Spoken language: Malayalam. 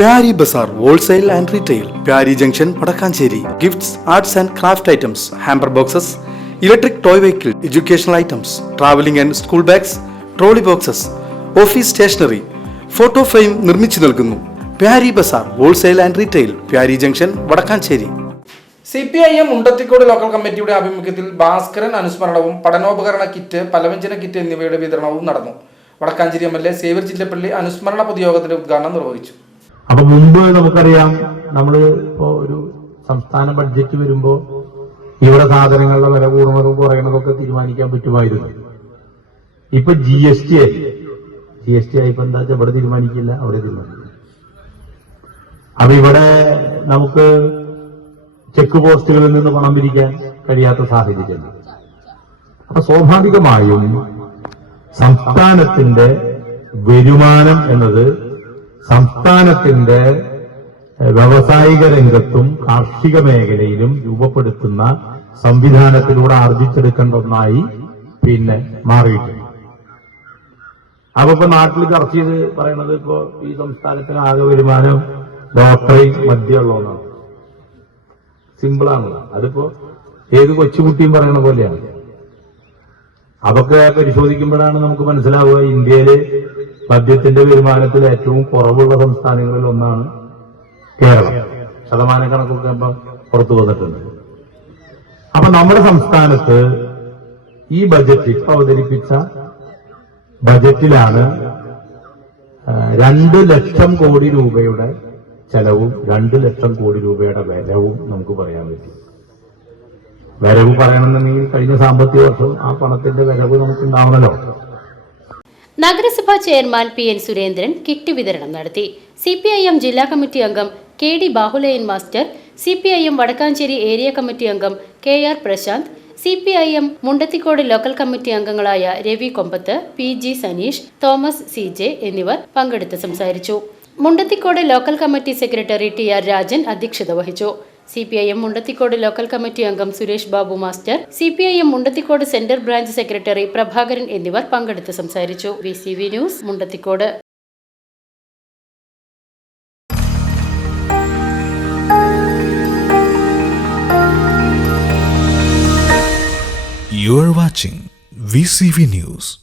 Pyari Bazar wholesale and retail Pyari junction Vadakkanchery. Gifts arts and craft items hamper boxes electric toy vehicle educational items travelling and school bags trolley boxes office stationery photo frame നിർമ്മിച്ചു നൽകുന്നു. Pyari Bazar wholesale and retail Pyari junction Vadakkanchery. C P I M Mundathikode local കമ്മിറ്റിയുടെ ആഭിമുഖ്യത്തിൽ ഭാസ്കരൻ അനുസ്മരണവും പഠനോപകരണ കിറ്റ് പലവ്യഞ്ജന കിറ്റ് എന്നിവയുടെ വിതരണവും നടന്നു. Vadakkanchery M L A Xavier ജില്ലപ്പള്ളി അനുസ്മരണ പൊതുയോഗത്തിന്റെ ഉദ്ഘാടനം നിർവഹിച്ചു. അപ്പൊ മുമ്പ് നമുക്കറിയാം നമ്മൾ ഇപ്പോ ഒരു സംസ്ഥാന ബഡ്ജറ്റ് വരുമ്പോ ഇവിടെ സാധനങ്ങളുടെ വില കൂടുന്നതും കുറയണതൊക്കെ തീരുമാനിക്കാൻ പറ്റുമായിരുന്നു. ഇപ്പൊ ജി എസ് ടി ആയി. ജി എസ് ടി ആയിപ്പോ എന്താ വെച്ചാൽ ഇവിടെ തീരുമാനിക്കില്ല അവിടെ തീരുമാനിക്കില്ല. അപ്പൊ ഇവിടെ നമുക്ക് ചെക്ക് പോസ്റ്റുകളിൽ നിന്ന് പണം പിരിക്കാൻ കഴിയാത്ത സാഹചര്യം അപ്പൊ സ്വാഭാവികമായും സംസ്ഥാനത്തിന്റെ വരുമാനം എന്നത് സംസ്ഥാനത്തിന്റെ വ്യാവസായിക രംഗത്തും കാർഷിക മേഖലയിലും രൂപപ്പെടുത്തുന്ന സംവിധാനത്തിലൂടെ ആർജിച്ചെടുക്കേണ്ട ഒന്നായി പിന്നെ മാറിയിട്ടുണ്ട്. അപ്പൊ ഇപ്പൊ നാട്ടിൽ ചർച്ച ചെയ്ത് പറയണത് ഇപ്പോ ഈ സംസ്ഥാനത്തിന് ആകെ വരുമാനം ലോട്ടറിയും മദ്യമുള്ള ഒന്നാണ് സിമ്പിളാണ് അതിപ്പോ ഏത് കൊച്ചുകുട്ടിയും പറയണ പോലെയാണ്. അതൊക്കെ പരിശോധിക്കുമ്പോഴാണ് നമുക്ക് മനസ്സിലാവുക ഇന്ത്യയിലെ മദ്യത്തിന്റെ വരുമാനത്തിൽ ഏറ്റവും കുറവുള്ള സംസ്ഥാനങ്ങളിൽ ഒന്നാണ് കേരളം. ശതമാന കണക്കൊക്കെ ഇപ്പം പുറത്തു വന്നിട്ടുണ്ട്. അപ്പൊ നമ്മുടെ സംസ്ഥാനത്ത് ഈ ബജറ്റ് ഇപ്പൊ അവതരിപ്പിച്ച ബജറ്റിലാണ് രണ്ട് ലക്ഷം കോടി രൂപയുടെ ചെലവും രണ്ട് ലക്ഷം കോടി രൂപയുടെ വരവും നമുക്ക് പറയാൻ പറ്റും. വരവ് പറയണമെന്നുണ്ടെങ്കിൽ കഴിഞ്ഞ സാമ്പത്തിക വർഷം ആ പണത്തിന്റെ വരവ് നമുക്ക് ഉണ്ടാവണമല്ലോ നഗരസഭാ chairman P N Surendran kit വിതരണം നടത്തി. സി പി ഐ എം ജില്ലാ കമ്മിറ്റി അംഗം K D Bahuleyan master C P I M Vadakkanchery area committee അംഗം K R Prashanth C P I M Mundathikode local committee അംഗങ്ങളായ Ravi Kombath P G Saneesh Thomas C J എന്നിവർ പങ്കെടുത്ത് സംസാരിച്ചു. Mundathikode local committee secretary T R Rajan അധ്യക്ഷത വഹിച്ചു. C P I M Mundathikode local committee അംഗം Suresh Babu master C P I M Mundathikode centre branch secretary Prabhakaran എന്നിവർ പങ്കെടുത്ത് സംസാരിച്ചു V C V news Mundathikode You are watching VCV News.